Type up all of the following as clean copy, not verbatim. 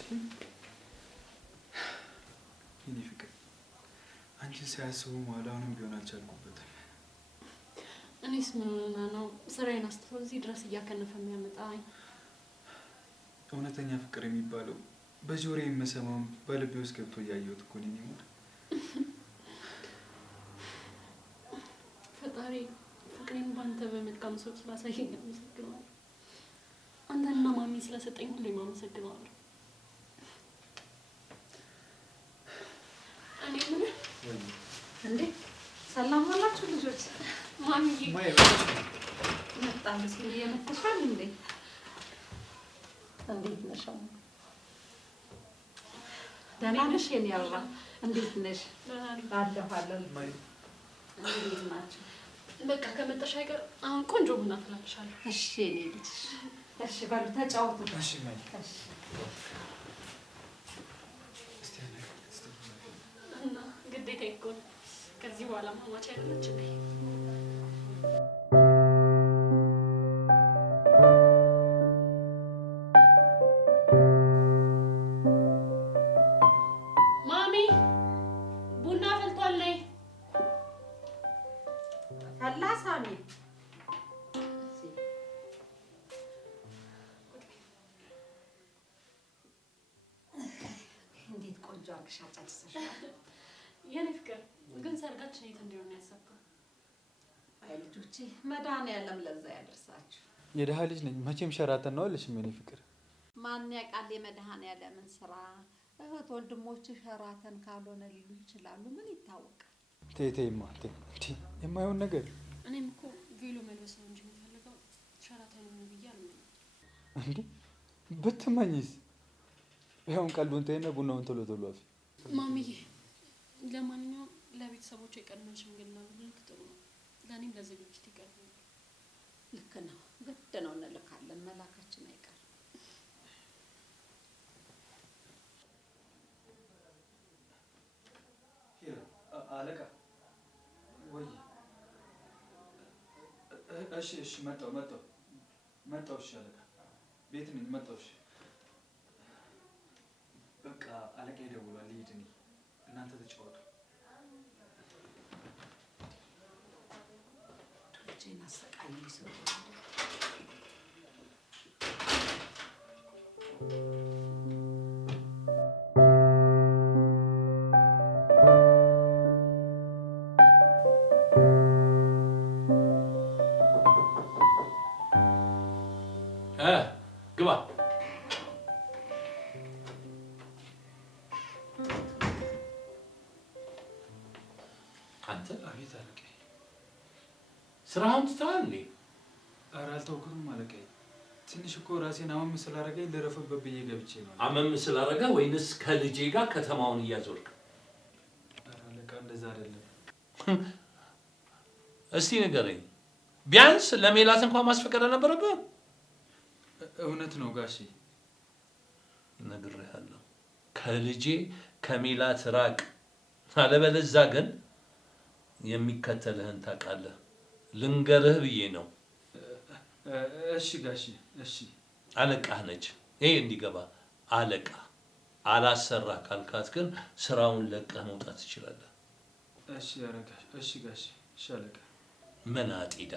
አለችልኝ። የኔ ፍቅር አንቺን ሳያስቡ ማላውንም ቢሆን አልቻልኩበትም። እኔስ ምን ሆነና ነው ስራዬን አስተው እዚህ ድረስ እያከነፈ የሚያመጣኝ? እውነተኛ ፍቅር የሚባለው በጆሮዬ የምሰማውን በልቤ ውስጥ ገብቶ እያየሁት እኮ ነኝ። ሞት ፈጣሪ ፍቅሬን ባንተ በመልካም ሰው ስላሳየኝ አመሰግናለሁ። አንተና ማሚ ስለሰጠኝ ሁሌም አመሰግናለሁ። እኔ ምን እንዴ ሰላም ዋላችሁ ልጆች? ማሚዬ መጣን እስኪ የመተሻል እንዴ? እንዴት ነሽ? ደህና ነሽ የኔ አበባ? እንዴት ነሽ? አለሁ እንዴት ናችሁ? በቃ ከመጣሽ አይቀር አሁን ቆንጆ ቡና ትላልሻለሁ። እሺ የኔ ልጅ እሺ በሉ ተጫወቱ። እሺ ማይ እሺ እና ግዴታ እኮ ከዚህ በኋላ ማማች አይደለች እንዴ? ማሚ ቡና ፈልቷል ነይ። ፈላሳሚ እንዴት ቆንጆ አርግሻ ጨርሰሻል። የኔ ፍቅር ግን ሰርጋችን የት እንዲሆን ያሰብኩት? አይ ልጆቼ መድኃኒዓለም ለዛ ያደርሳችሁ። የደሃ ልጅ ነኝ መቼም ሸራተን ነው አለሽ። የኔ ፍቅር ማን ያውቃል የመድኃኒዓለምን ስራ? እህት ወንድሞች ሸራተን ካልሆነ ሊሉ ይችላሉ። ምን ይታወቃል? ተይማ እንዴ የማይሆን ነገር። እኔም እኮ ቬሎ መልበስ ነው እንጂ የምፈልገው ሸራተን ነው ብያለሁ። እንዴ ብትመኝስ? ይሄውን ቀልዱን ተይና ቡናውን ቶሎ ቶሎ አፍ ማሚዬ ለማንኛውም ለቤተሰቦች የቀድመን ሽምግልና ብንልክ ጥሩ ነው። ለእኔም ለዝግጅት ይቀርባል። ልክ ነው፣ ግድ ነው እንልካለን። መላካችን አይቀርም። አለቃ ወይ እሺ መጣሁ። እሺ አለቃ ቤት ነኝ መጣሁ። እሺ በቃ አለቃ ይደውላል። ልሂድ እኔ እናንተ ተጫወቱ። ልጄን አሰቃየኝ ሰው ግባ። አንተ አቤት አለቃ። ስራውን ትተሃል እንዴ? ኧረ አልተውኩትም አለቃዬ። ትንሽ እኮ ራሴን አመም ስላደረገኝ ልረፍበት ብዬ ገብቼ ነው። አመም ስላደረገ ወይንስ ከልጄ ጋር ከተማውን እያዞርክ? ኧረ አለቃ እንደዛ አይደለም። እስቲ ንገረኝ፣ ቢያንስ ለሜላት እንኳን ማስፈቀድ አልነበረብህም? እውነት ነው ጋሼ። ነግሬሃለሁ፣ ከልጄ ከሜላት ራቅ፣ አለበለዚያ ግን የሚከተልህን ታውቃለህ። ልንገርህ ብዬ ነው። እሺ ጋሼ እሺ። አለቃህ ነች፣ ይሄ እንዲገባ። አለቃ አላሰራ ካልካት ግን ስራውን ለቀህ መውጣት ትችላለህ። እሺ ያረጋሽ። እሺ ጋሼ እሺ አለቃ። ምን አጢዳ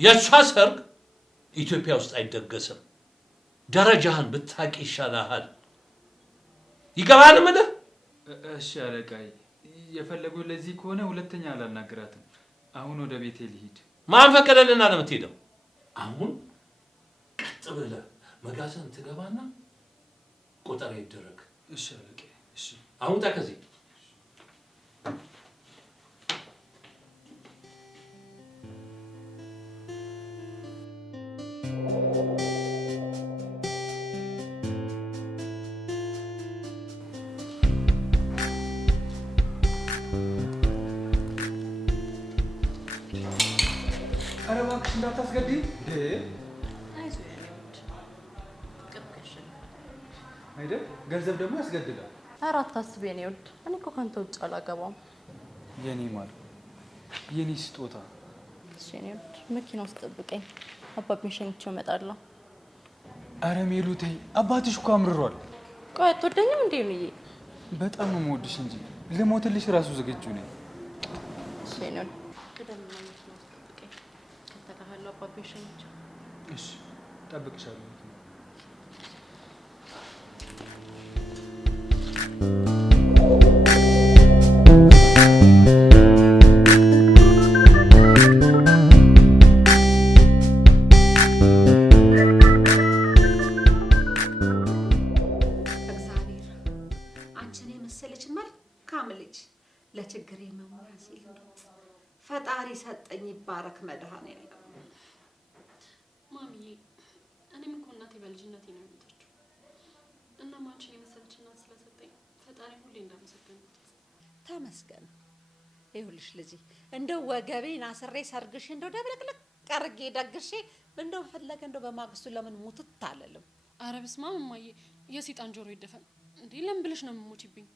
የእሷ ሰርግ ኢትዮጵያ ውስጥ አይደገስም። ደረጃህን ብታውቅ ይሻልሃል። ይገባል ምልህ? እሺ አለቃዬ። የፈለገው ለዚህ ከሆነ ሁለተኛ አላናግራትም። አሁን ወደ ቤቴ ልሂድ። ማን ፈቀደልና ነው የምትሄደው? አሁን ቀጥ ብለህ መጋዘን ትገባና ቁጠራ ይደረግ። እሺ አለቃዬ እሺ። አሁን ታከዚ ኧረ እባክሽ እንዳታስገድኝ እንዴ! አይዞህ የኔ ውድ ቅብቅሽ አይደል? ገንዘብ ደግሞ ያስገድዳል። ኧረ አታስብ የኔ ውድ፣ እኔ እኮ ከአንተ ውጭ አላገባም። የኔ ማር የኔ ስጦታ። እሺ የኔ ውድ፣ መኪና ውስጥ ጠብቀኝ፣ አባቤን ሸኝቼው እመጣለሁ። ኧረ ሜሉ ተይ፣ አባትሽ እኮ አምርሯል። ቆይ አትወደኝም እንዴ ነው? በጣም ነው የምወድሽ እንጂ ልሞትልሽ ራሱ ዝግጁ ነኝ። እሺ ነው ከደም ነው ከተካፈለ አባቤ ሸኝቻ። እሺ ጠብቅሻለሁ። ለችግሬ መሙያ ሲል ፈጣሪ ሰጠኝ ይባረክ መድኃኔዓለም። ማሚዬ እኔም እኮ እናቴ በልጅነቴ ነው የሞተችው እና አንቺን የመሰለች እናት ስለሰጠኝ ፈጣሪ ሁሌ እንዳመሰገንኩት። ተመስገን። ይኸውልሽ ልጄ እንደው ወገቤን አስሬ ሰርግሽ እንደው ደብለቅለቅ አድርጌ ደግሼ እንደው ፈለገ እንደው በማግስቱ ለምን ሙትት አለልም። ኧረ በስመ አብ እማዬ የሰይጣን ጆሮ ይደፈን እንዴ! ለምን ብለሽ ነው የምሞችብኝ?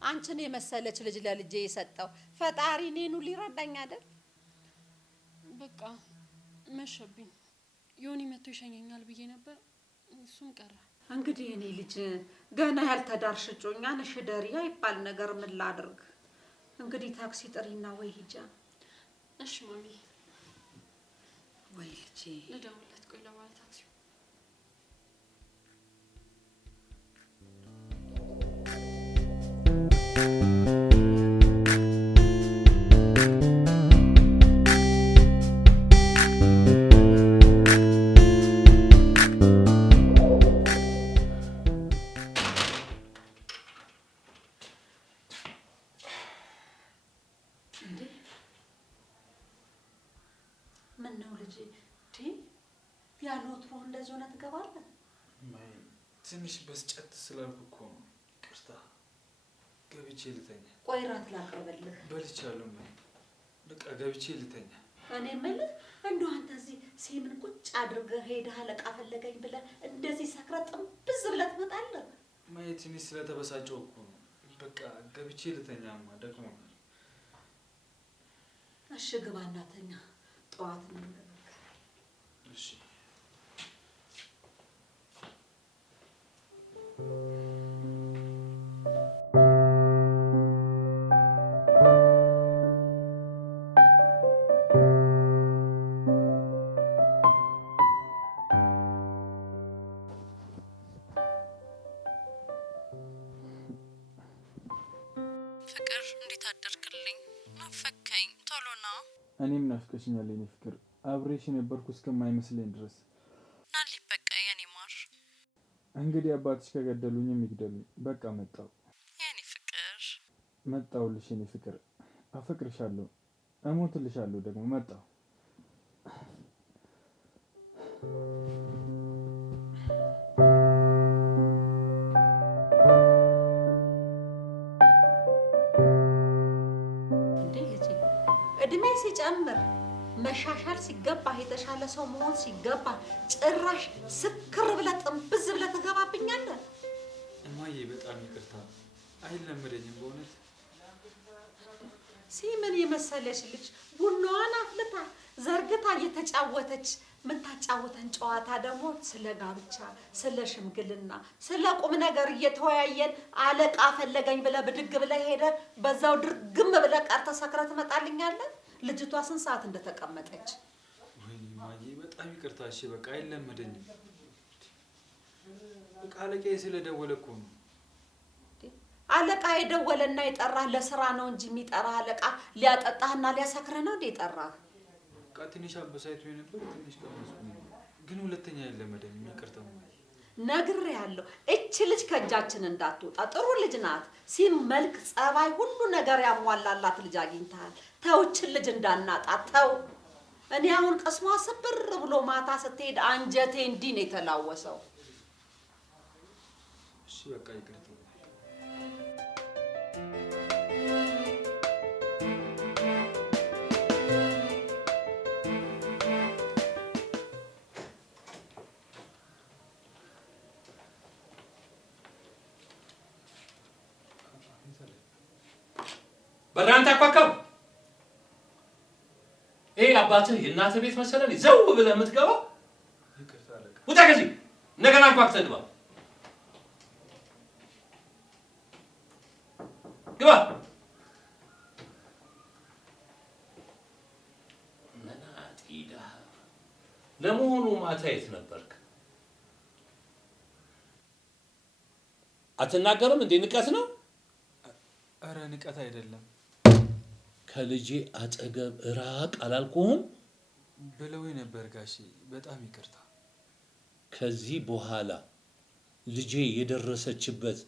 አንቺን የመሰለች ልጅ ለልጄ የሰጠው ፈጣሪ እኔኑ ሊረዳኝ አይደል? በቃ መሸብኝ። ዮኒ መጥቶ ይሸኘኛል ብዬ ነበር፣ እሱም ቀረ። እንግዲህ እኔ ልጅ ገና ያልተዳርሽ እጮኛ ነሽ ደሪያ ይባል ነገር ምን ላድርግ? እንግዲህ ታክሲ ጥሪና ወይ ሂጃ። እሺ ማሚ። ወይ ልጄ ልደውልለት። ቆይ ለማለት ታክሲው ትንሽ በስጨት ስላልኩ እኮ ነው። ቅርታ ገብቼ ልተኛ። ቆይ እራት ላቅርብልህ። በልቻለሁ። በቃ ገብቼ ልተኛ። እኔ የምልህ እንደው አንተ እዚህ ሲምን ቁጭ አድርገህ ሄደህ አለቃ ፈለገኝ ብለህ እንደዚህ ሰክረህ ጥንብዝ ብለህ ትመጣለህ? ማየት ትንሽ ስለተበሳጨው እኮ ነው። በቃ ገብቼ ልተኛማ ደክሞኛል። እሺ ግባ እና ተኛ። ጠዋት ነው የምንገናኘው። እሺ ፍቅር እንዴት አደርክልኝ? ናፈከኝ። ቶሎ ና። እኔም ናፍቀሽኛል የኔ ፍቅር። አብሬሽ የነበርኩ እስከማይመስለኝ ድረስ ናሊ። በቃ የኔ ማር እንግዲህ አባትሽ ከገደሉኝም ይግደሉኝ። በቃ መጣሁ የኔ ፍቅር። መጣሁልሽ የኔ ፍቅር። አፈቅርሻለሁ፣ እሞትልሻለሁ ደግሞ መጣሁ። እድሜ ሲጨምር መሻሻል ሲገባ የተሻለ ሰው መሆን ሲገባ ጭራሽ ስክር ብለህ ጥንብዝ ብለህ ትገባብኛለህ። እማዬ በጣም ይቅርታ፣ አይለመደኝም በእውነት። ሲምን የመሰለች ልጅ ቡናዋን አፍልታ ዘርግታ እየተጫወተች ምን ታጫወተን ጨዋታ ደግሞ ስለ ጋብቻ፣ ስለ ሽምግልና፣ ስለ ቁም ነገር እየተወያየን አለቃ ፈለገኝ ብለህ ብድግ ብለህ ሄደህ በዛው ድርግም ብለህ ቀርተህ ሰክረህ ትመጣልኛለህ። ልጅቷ ስንት ሰዓት እንደተቀመጠች? ወይኔ እማዬ በጣም ይቅርታ። እሺ በቃ አይለመደኝም። በቃ አለቃዬ ስለደወለ እኮ ነው። አለቃ የደወለና የጠራህ ለስራ ነው እንጂ የሚጠራህ አለቃ ሊያጠጣህና ሊያሰክርህ ነው እንደ የጠራህ? በቃ ትንሽ አበሳጭቶኝ ነበር፣ ትንሽ ቀመስኩኝ። ግን ሁለተኛ አይለመደኝም። ይቅርታ እማዬ። ነግሬሃለሁ፣ እች ልጅ ከእጃችን እንዳትወጣ። ጥሩ ልጅ ናት። ሲም መልክ፣ ጸባይ፣ ሁሉ ነገር ያሟላላት ልጅ አግኝተሃል። ተው እችን ልጅ እንዳናጣት ተው። እኔ አሁን ቅስሟ ስብር ብሎ ማታ ስትሄድ አንጀቴ እንዲህ ነው የተላወሰው። እሺ በቃ ይቅርታ። በራንታ አቋቋም። ይሄ አባትህ የእናትህ ቤት መሰለህ? ዘው ብለህ የምትገባ? ይቅርታ አለቃ። ውጣ ከዚህ። እንደገና አንኳኩተህ ግባ። ግባ። መናጢ ደሃ። ለመሆኑ ማታ የት ነበርክ? አትናገርም እንዴ? ንቀት ነው? ኧረ ንቀት አይደለም። ከልጄ አጠገብ ራቅ አላልኩህም? ብለውኝ ነበር ጋሼ። በጣም ይቅርታ። ከዚህ በኋላ ልጄ የደረሰችበት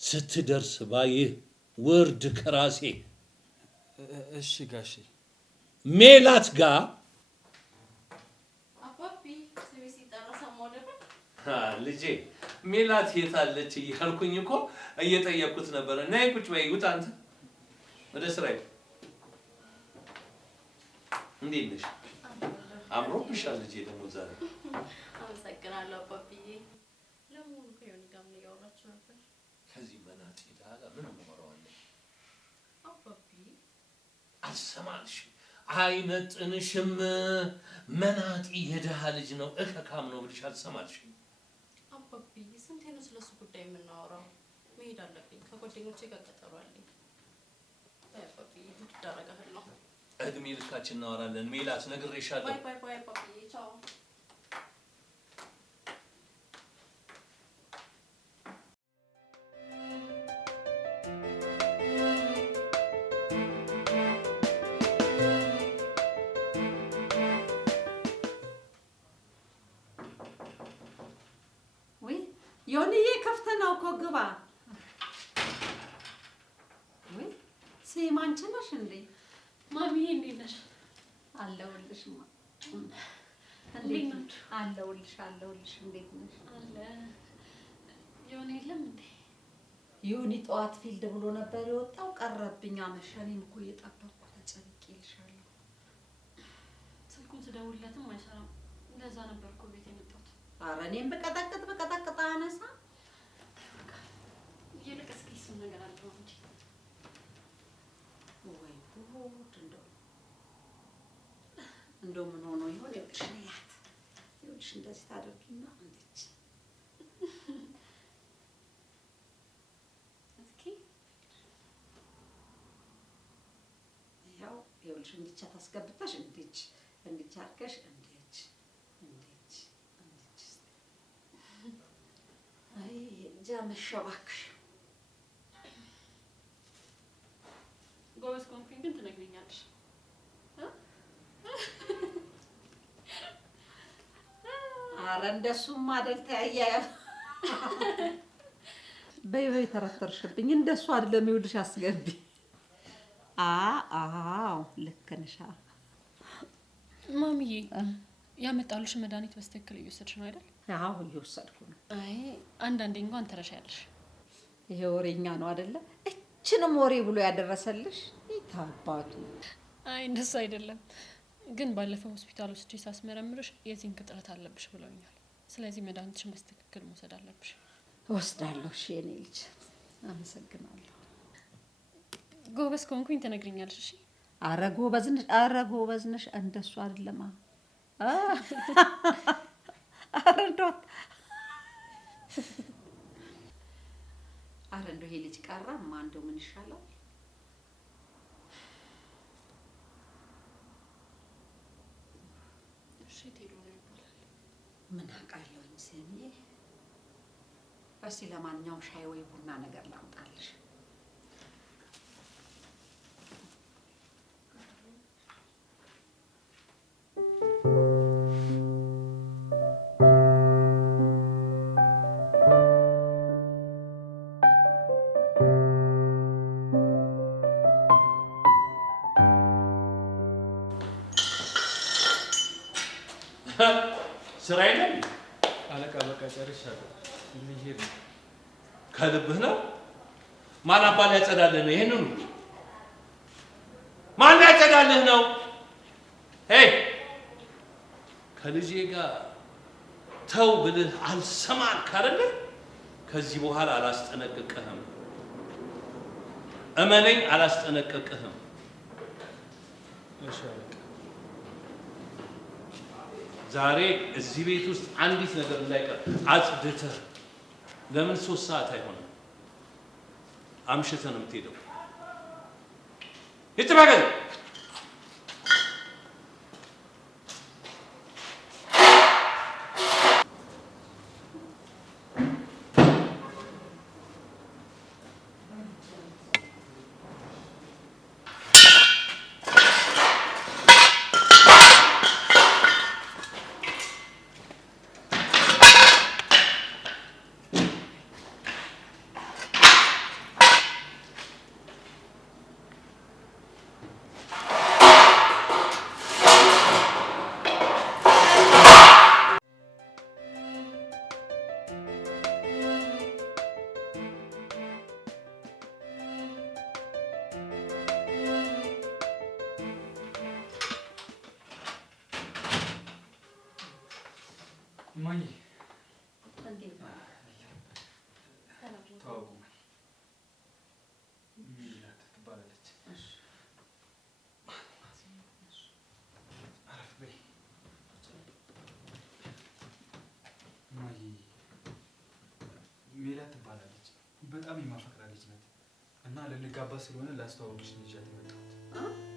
ስትደርስ ባይህ ውርድ ከራሴ። እሺ ጋሼ። ሜላት ጋር አባቢ ስሜ ሲጠራ ሰማሁ ነበር። ልጄ ሜላት የታለች እያልኩኝ እኮ እየጠየቅኩት ነበረ። ነይ ቁጭ በይ። ውጣ አንተ ወደ ስራዬ። እንዴት ነሽ? አምሮብሻል ልጄ ደግሞ ዛሬ። አመሰግናለሁ አባቢዬ። ለመሆኑ ከዮኒ ጋር ምን እያወራችሁ ነበር? ከዚህ መናጢ ደሃ ጋር ምን እናወራዋለን? አባቢ አልሰማልሽ፣ አይመጥንሽም። መናጢ የደሃ ልጅ ነው፣ እከካም ነው ብልሽ አልሰማልሽም። አባቢዬ ስንቴ ነው ስለሱ ጉዳይ የምናወራው? መሄድ አለብኝ። ከጓደኞቼ ጋር ቀጠሮ አለኝ። አባቢዬ ትዳረጋለሁ። እድሜ ልካችን እናወራለን። ሜላት ነግሬሻለሁ። ባይ ባይ ባይ አባቢዬ ቻው። ወይ ዮኒዬ ክፍት ነው እኮ ግባ። ወይ ስም አንቺ ነሽ እንዴ? ማሚዬ እንዴት ነሽ? አለሁልሽማ። እንዴት ናችሁ? አለሁልሽ። እንዴት ነሽ? አለ ዮኒ የለም እንዴ? ዮኒ ጠዋት ፊልድ ብሎ ነበር የወጣው፣ ቀረብኝ አመሸ። እኔም እኮ እየጠበቅኩ ተጨንቄልሻለሁ። ስልኩን ስደውልለትም አይሰራም። እንደዛ ነበር እኮ ቤት የመጣሁት። ኧረ እኔም በቀጠቅጥ አነሳ። ይልቅ እስኪ እሱን ነገር አለው እንጂ ወይ ጉድ! እንደው ምን ሆኖ ይሆን? ይኸውልሽ እንደዚህ ታደርጊና እንዴት እስኪ ያው ይኸውልሽ እንዲቻ ታስገብታሽ እንዴት አድርገሽ እንዴት አይ ጃመሽ እባክሽ። ጎበዝ ኮንኩኝ ግን ትነግሪኛለሽ። ኧረ እንደሱም አይደል ተያያ በይ ተረተርሽብኝ። እንደሱ አይደለም። ይኸውልሽ አስገቢ። አዎ ልክ ነሽ ማሚዬ። ያመጣሉሽ መድኃኒት በስተክክል እየወሰድሽ ነው አይደል? አዎ እየወሰድኩ ነው። አይ አንዳንዴ እንኳን ትረሻለሽ። ይሄ ወሬኛ ነው አይደለ? እችንም ወሬ ብሎ ያደረሰልሽ ይታባቱ። አይ እንደሱ አይደለም፣ ግን ባለፈው ሆስፒታል ውስጥ ሳስመረምርሽ የዚንክ እጥረት አለብሽ ብለውኛል። ስለዚህ መድኃኒትሽን በስተክክል መውሰድ አለብሽ። እወስዳለሁ። እሺ የኔ ልጅ አመሰግናለሁ። ጎበዝ ከሆንኩኝ ትነግሪኛለሽ። እሺ። ኧረ ጎበዝ ነሽ። እንደሱ አይደለም። ኧረ እንደው ይሄ ልጅ ቀረማ እንደው ምን ይሻላል? እሺ ቴዶ ነው ይባላል። ምን አውቃለሁኝ ስሚዬ። እስኪ ለማንኛውም ሻይ ወይ ቡና ነገር ላምጣልሽ። ስራ የለም አለቃ። በቃ ጨርሻለሁ። ልሄድ ነው። ከልብህ ነው? ማን አባል ያጸዳልህ ነው? ይሄንን ማን ያጸዳልህ ነው? ሄይ ከልጄ ጋር ተው ብልህ አልሰማን ካረለ ከዚህ በኋላ አላስጠነቅቅህም። እመነኝ፣ አላስጠነቅቅህም። እሺ አለቃ። ዛሬ እዚህ ቤት ውስጥ አንዲት ነገር እንዳይቀር አጽድተህ። ለምን 3 ሰዓት አይሆንም? አምሽተህ ነው የምትሄደው። ይትባገል ማይ እንዴት ነው? ተዋውቁ። ሚላት ትባላለች። አረፍ በይ ማይ። ሜላት ትባላለች። በጣም የማፈቅራ ልጅ ናት እና ልንጋባ ስለሆነ ላስተዋውቅሽ ነው ይዣት የመጣሁት።